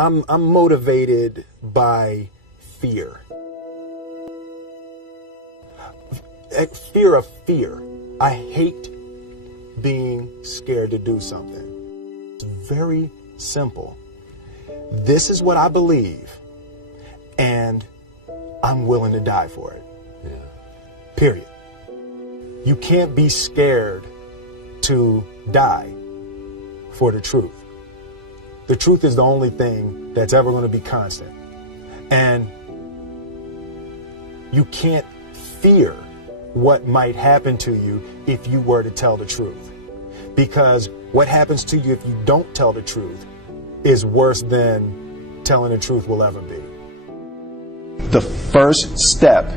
I'm motivated by fear. Fear of fear. I hate being scared to do something. It's very simple. This is what I believe, and I'm willing to die for it. Yeah. Period. You can't be scared to die for the truth. The truth is the only thing that's ever going to be constant. And you can't fear what might happen to you if you were to tell the truth. Because what happens to you if you don't tell the truth is worse than telling the truth will ever be. The first step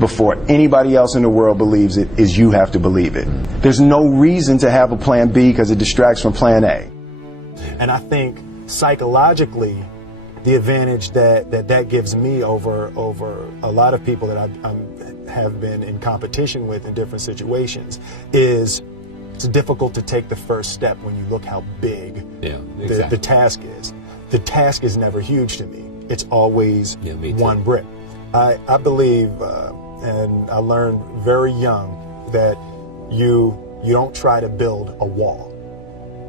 before anybody else in the world believes it is you have to believe it. There's no reason to have a plan B because it distracts from plan A. And I think psychologically, the advantage that gives me over a lot of people that I have been in competition with in different situations is it's difficult to take the first step when you look how big the task is. The task is never huge to me. It's always one brick. I believe, and I learned very young, that you don't try to build a wall.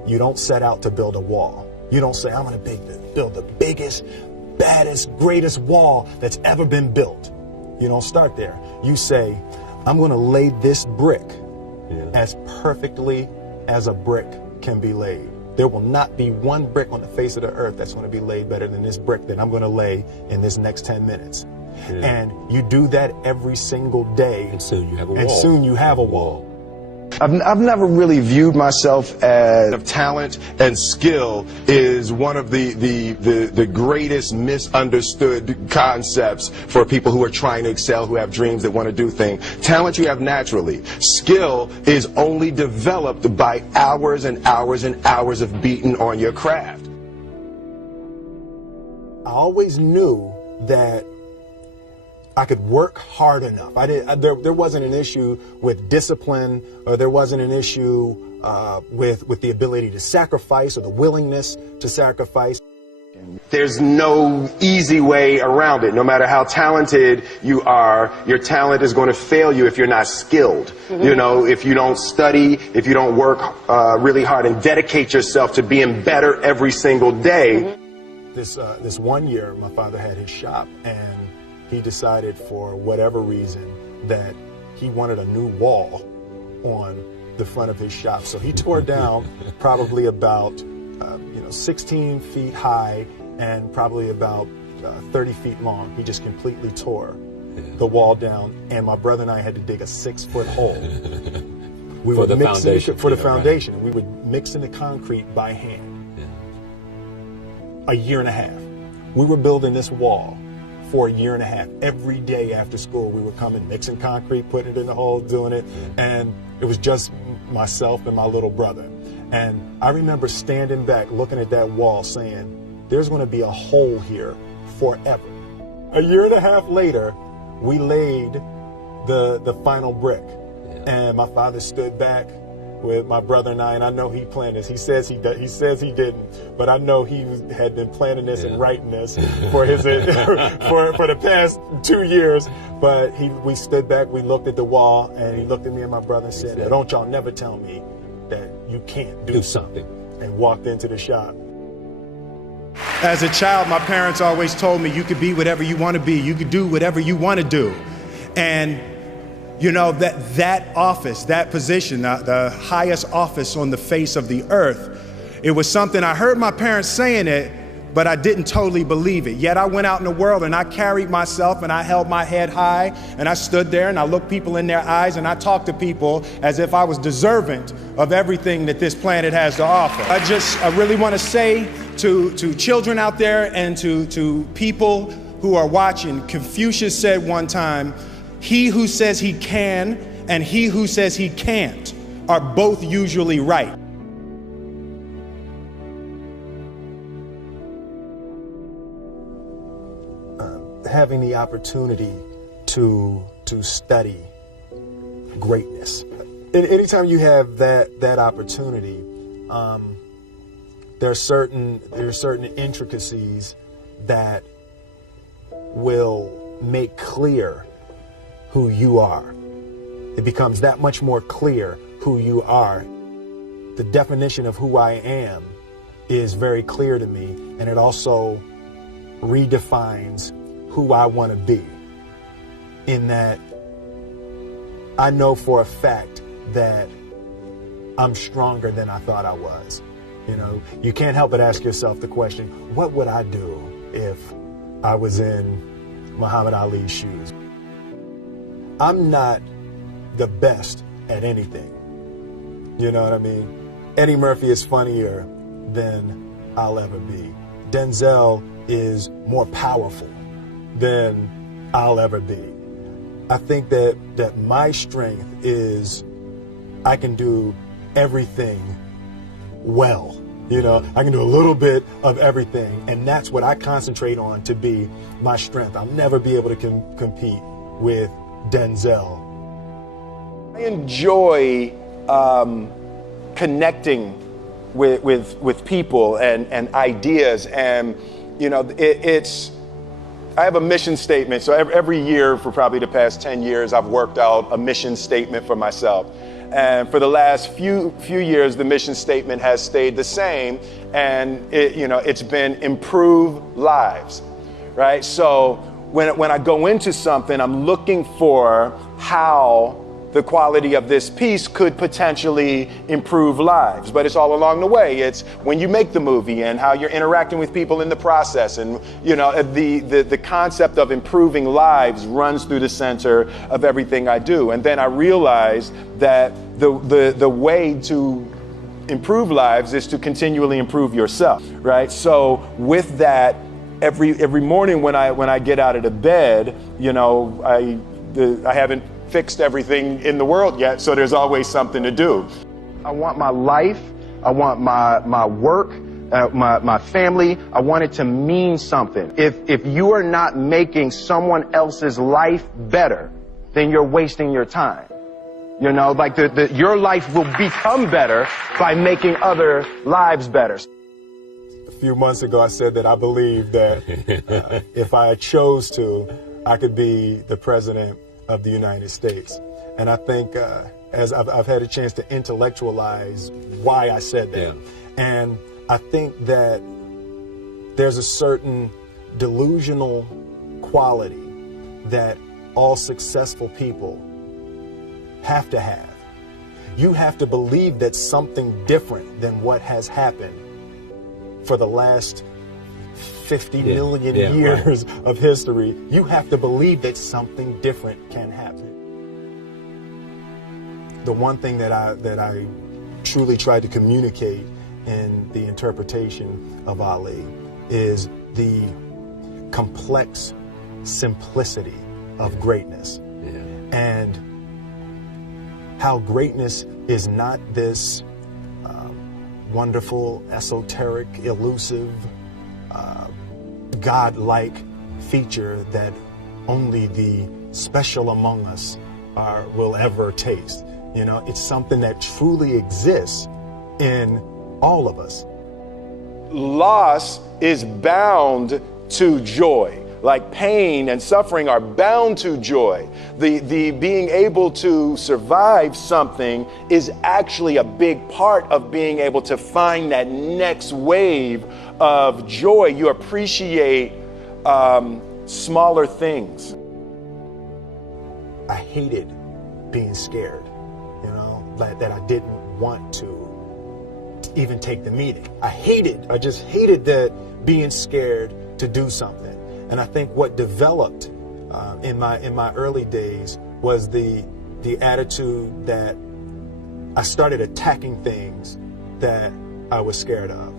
You don't set out to build a wall. You don't say, I'm going to build the biggest, baddest, greatest wall that's ever been built. You don't start there. You say, I'm going to lay this brick as perfectly as a brick can be laid. There will not be one brick on the face of the earth that's going to be laid better than this brick that I'm going to lay in this next 10 minutes. And you do that every single day. And soon you have a wall. And soon you have a wall. I've never really viewed myself as talent and skill is one of the greatest misunderstood concepts for people who are trying to excel, who have dreams that want to do things. Talent you have naturally. Skill is only developed by hours and hours and hours of beating on your craft. I always knew that I could work hard enough. There wasn't an issue with discipline, or there wasn't an issue with the ability to sacrifice or the willingness to sacrifice. There's no easy way around it. No matter how talented you are, your talent is going to fail you if you're not skilled. You know, if you don't study, if you don't work really hard and dedicate yourself to being better every single day. This one year, my father had his shop, and he decided for whatever reason that he wanted a new wall on the front of his shop. So he tore down probably about 16 feet high and probably about 30 feet long. He just completely tore the wall down, and my brother and I had to dig a 6-foot hole. We for the foundation. For the foundation. Right. We would mix in the concrete by hand. A year and a half. We were building this wall for a year and a half. Every day after school, we would come and mixing concrete, putting it in the hole, doing it. And it was just myself and my little brother. And I remember standing back, looking at that wall saying, there's going to be a hole here forever. A year and a half later, we laid the final brick. And my father stood back with my brother and I know he planned this. He says he didn't, but I know he had been planning this and writing this for his for the past 2 years. But we stood back, we looked at the wall, and he looked at me and my brother and said, "Don't y'all never tell me that you can't do something," and walked into the shop. As a child, my parents always told me you could be whatever you want to be, you could do whatever you want to do. And you know, that office, that position, the highest office on the face of the earth, it was something I heard my parents saying it, but I didn't totally believe it. Yet I went out in the world and I carried myself and I held my head high and I stood there and I looked people in their eyes and I talked to people as if I was deserving of everything that this planet has to offer. I really want to say to children out there and to people who are watching, Confucius said one time, he who says he can and he who says he can't are both usually right. Having the opportunity to study greatness. Anytime you have that opportunity, There are certain intricacies that will make clear who you are. It becomes that much more clear who you are. The definition of who I am is very clear to me, and it also redefines who I want to be, in that I know for a fact that I'm stronger than I thought I was. You know, you can't help but ask yourself the question, what would I do if I was in Muhammad Ali's shoes? I'm not the best at anything. You know what I mean? Eddie Murphy is funnier than I'll ever be. Denzel is more powerful than I'll ever be. I think that my strength is I can do everything well. You know, I can do a little bit of everything, and that's what I concentrate on to be my strength. I'll never be able to compete with Denzel. I enjoy connecting with people and ideas, and you know, I have a mission statement. So every year for probably the past 10 years, I've worked out a mission statement for myself. And for the last few years, the mission statement has stayed the same, and it's been improve lives, right? So when I go into something, I'm looking for how the quality of this piece could potentially improve lives. But it's all along the way. It's when you make the movie and how you're interacting with people in the process. And the concept of improving lives runs through the center of everything I do. And then I realized that the way to improve lives is to continually improve yourself, right? So with that, every morning when I get out of the bed, I haven't fixed everything in the world yet, so there's always something to do. I want my life, I want my work, my family, I want it to mean something. If you are not making someone else's life better, then you're wasting your time. You know, like your life will become better by making other lives better. A few months ago, I said that I believe that if I chose to, I could be the president of the United States. And I think as I've had a chance to intellectualize why I said that. Yeah. And I think that there's a certain delusional quality that all successful people have to have. You have to believe that something different than what has happened for the last 50 million years of history. You have to believe that something different can happen. The one thing that I truly tried to communicate in the interpretation of Ali is the complex simplicity of greatness. And how greatness is not this wonderful, esoteric, elusive, God-like feature that only the special among us will ever taste. You know, it's something that truly exists in all of us. Loss is bound to joy. Like pain and suffering are bound to joy. The being able to survive something is actually a big part of being able to find that next wave of joy. You appreciate smaller things. I hated being scared, that I didn't want to even take the meeting. I just hated that being scared to do something. And I think what developed in my early days was the attitude that I started attacking things that I was scared of.